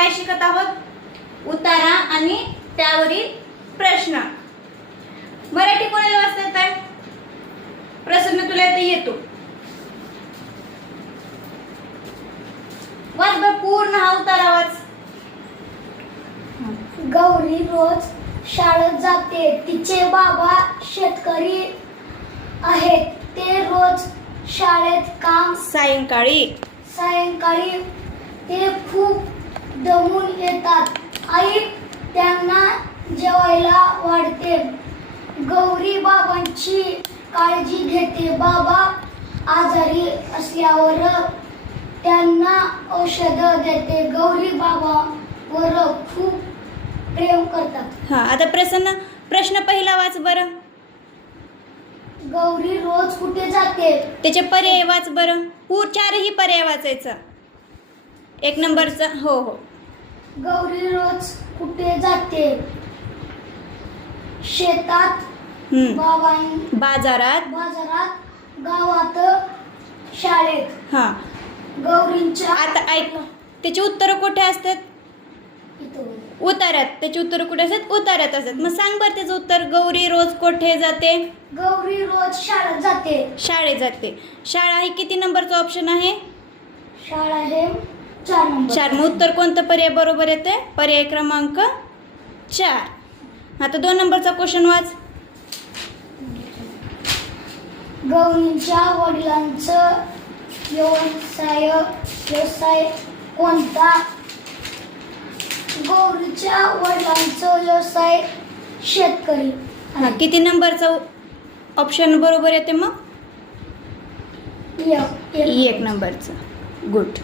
काय शिकत आहोत? उतारा आणि त्यावरील प्रश्न. मराठी कोणाला वाचता येतं? प्रसन्न तुला इथे येतो. वाच बर पूर्ण हा उतारा वाच. गौरी रोज शाळेत जाते. तिचे बाबा शेतकरी आहेत. ते रोज शाळेत काम सायंकाळी ते खूप दमून येतात. आई त्यांना जेवायला वाढते. गौरी बाबांची काळजी घेते. बाबा आजारी असल्यावर त्यांना औषध देते. गौरी बाबावर खूप प्रेम करतात. हा आता प्रसन्न प्रश्न पहिला वाच बरं. गौरी रोज कुठे जाते? त्याचे पर्याय वाच बरं. चारही पर्याय वाचायचं. एक नंबरचा हो हो. गौरी रोज कुठे जाते? शेतात, बाजारात, गावात, शाळेत. हा गौरींच्या आता ऐक, त्याची उत्तरं कुठे असतात? उतार्यात. त्याची उत्तरं कुठे असतात? उतार्यात असतात. मग सांग बरं त्याचं उत्तर. गौरी रोज कुठे जाते? गौरी रोज शाळेत जाते. शाळेत जाते. शाळा ही किती नंबरचं ऑप्शन आहे? शाळा हे 4 नंबर. 4. मग उत्तर कोणतं पर्याय बरोबर येते? पर्याय क्रमांक 4. आता 2 नंबरचा क्वेश्चन वाच. गौरींच्या वडिलांचं व्यवसाय कोणता? गौरीच्या वडिलांचा व्यवसाय शेतकरी. हा किती नंबरचा ऑप्शन बरोबर येते मग? 1 1 नंबरचं. गुड.